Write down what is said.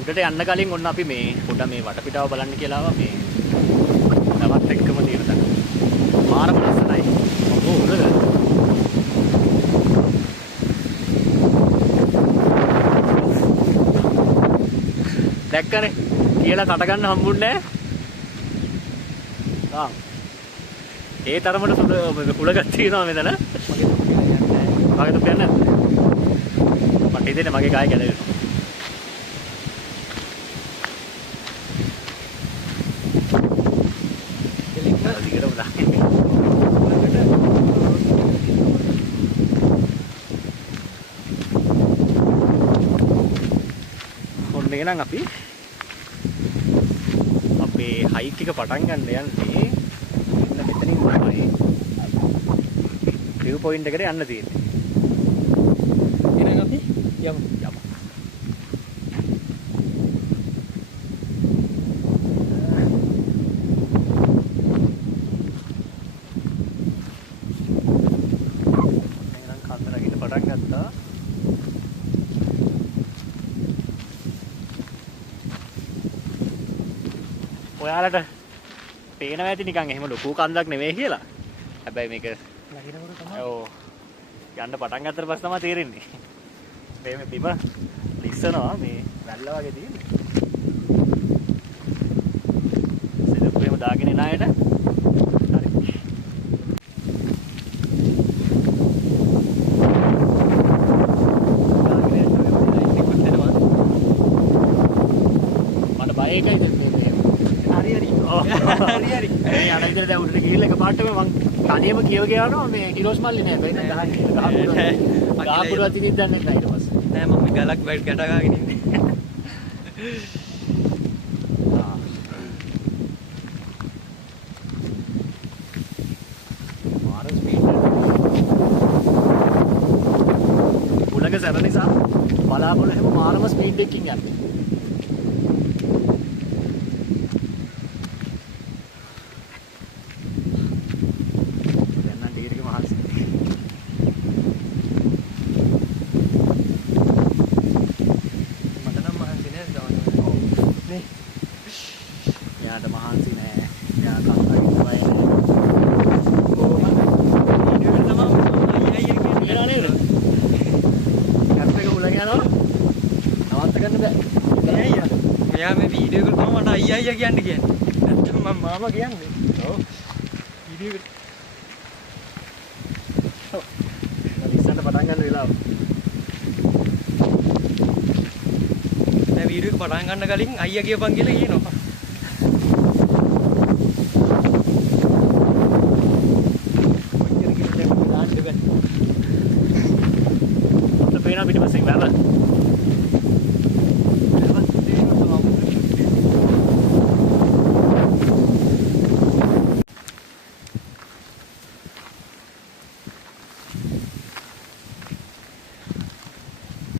උඩට යන්න කලින් ඔන්න අපි මේ පොඩ මේ වටපිටාව බලන්න කියලා ආවා මේ තවත් එක්කම තියෙන තැන. මාරම ලස්සනයි. ඔව් උඩද? දැක්කනේ කියලා කට ගන්න හම්බුන්නේ නැහැ. ඒ තරමට කුලගත් තියෙනවා මෙතන. මගේ තුප්පියක් නැහැ. මට හිතෙන්නේ මගේ කාය ගැලවෙනවා. ඔන්න එහෙනම් අපි අපේ හයික් එක පටන් ගන්න යන්නේ මෙතනින් තමයි view point එකට යන්න තියෙන්නේ. එහෙනම් අපි යමු. ඔයාලට පේනවා ඇති නිකන් එහෙම ලොකු කන්දක් නෙවෙයි කියලා. හැබැයි මේක ලහිනකොට තමයි. ඔව්. යන්න පටන් ගත්තට පස්සේ තමයි තේරෙන්නේ. මේ බිම ලිස්සනවා මේ වැල්ල වගේ තියෙන්නේ. සෙලප්පේම දාගෙන එන අයට හරි. මට බය එකයි හරි. මේ අර ඉතින් දැන් උඩට ගිහිල්ලා එකපාරටම මං තනියම කියව ගියානවා මේ කිරෝස් මල්ලි නෑ බෑ නේද ගහපුරවත් ඉතින් දන්නේ නැහැ ඊට පස්සේ නෑ මම ගලක් වැට ගැට ගාගෙන ඉන්නේ. මාර ස්පීඩ් උලක සැර නිසා බලාපොරොත්තු හැම මාරම ස්පීඩ් එකකින් යන්නේ. යාට මහන්සි නෑ. යා කන්දකින් තමයි එන්නේ. කොහොමද? ඊට තමයි අයියා කියනවා නේද? කැප් එක උලගෙන යනවා. නවත්ත ගන්න බෑ. නෑ අයියා. මෙයා මේ වීඩියෝ එකට තමයි මට අයියා කියන්නේ. නැත්තම් මම මාමා කියන්නේ. ඔව්. වීඩියෝ එකට. ඔව්. ඉස්සන්ට පටන් ගන්න වෙලාව. දැන් වීඩියෝ එක පටන් ගන්න කලින් අයියා කියපන් කියලා කියනවා. පේනවා පිටිපස්සෙන් වැව.